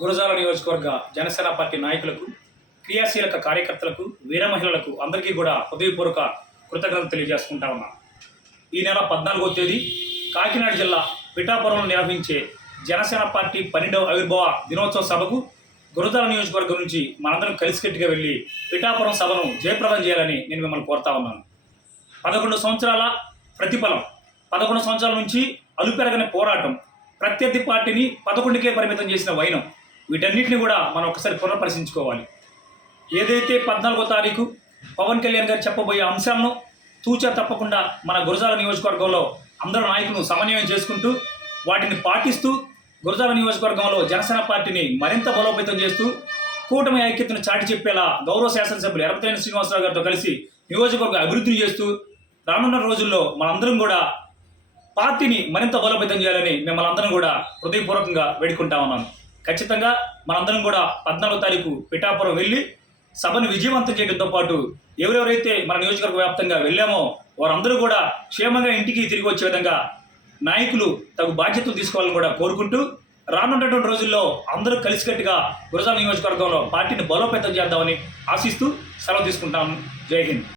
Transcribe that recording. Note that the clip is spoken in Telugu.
గురజాల నియోజకవర్గ జనసేన పార్టీ నాయకులకు క్రియాశీలక కార్యకర్తలకు వీర మహిళలకు అందరికీ కూడా హృదయపూర్వక కృతజ్ఞతలు తెలియజేసుకుంటా ఉన్నా. ఈ నెల పద్నాలుగో తేదీ కాకినాడ జిల్లా పిఠాపురంలో నిర్వహించే జనసేన పార్టీ పన్నెండవ ఆవిర్భావ దినోత్సవ సభకు గురజాల నియోజకవర్గం నుంచి మనందరం కలిసికట్టుగా వెళ్ళి పిఠాపురం సభను జయప్రదం చేయాలని నేను మిమ్మల్ని కోరుతా ఉన్నాను. పదకొండు సంవత్సరాల ప్రతిఫలం పదకొండు సంవత్సరాల నుంచి అలుపెరగని పోరాటం ప్రత్యర్థి పార్టీని పదకొండుకే పరిమితం చేసిన వైనం వీటన్నిటిని కూడా మనం ఒకసారి పునఃపరిశీలించుకోవాలి. ఏదైతే పద్నాలుగో తారీఖు పవన్ కళ్యాణ్ గారు చెప్పబోయే అంశాలను తూచా తప్పకుండా మన గురజాల నియోజకవర్గంలో అందరూ నాయకులు సమన్వయం చేసుకుంటూ వాటిని పాటిస్తూ గురజాల నియోజకవర్గంలో జనసేన పార్టీని మరింత బలోపేతం చేస్తూ కూటమి ఐక్యతను చాటి చెప్పేలా గౌరవ శాసనసభ్యులు ఎరపతైన శ్రీనివాసరావు గారితో కలిసి నియోజకవర్గ అభివృద్ధిని చేస్తూ రానున్న రోజుల్లో మనందరం కూడా పార్టీని మరింత బలోపేతం చేయాలని మిమ్మల్ని అందరం కూడా హృదయపూర్వకంగా వేడుకుంటా ఉన్నాను ఖచ్చితంగా మనందరం కూడా పద్నాలుగో తారీఖు పిఠాపురం వెళ్ళి సభను విజయవంతం చేయడంతో పాటు ఎవరెవరైతే మన నియోజకవర్గ వ్యాప్తంగా వెళ్ళామో వారందరూ కూడా క్షేమంగా ఇంటికి తిరిగి వచ్చే విధంగా నాయకులు తగు బాధ్యతలు తీసుకోవాలని కూడా కోరుకుంటూ రానున్నటువంటి రోజుల్లో అందరూ కలిసికట్టుగా గురజాల నియోజకవర్గంలో పార్టీని బలోపేతం చేద్దామని ఆశిస్తూ సెలవు తీసుకుంటాం జై హింద్.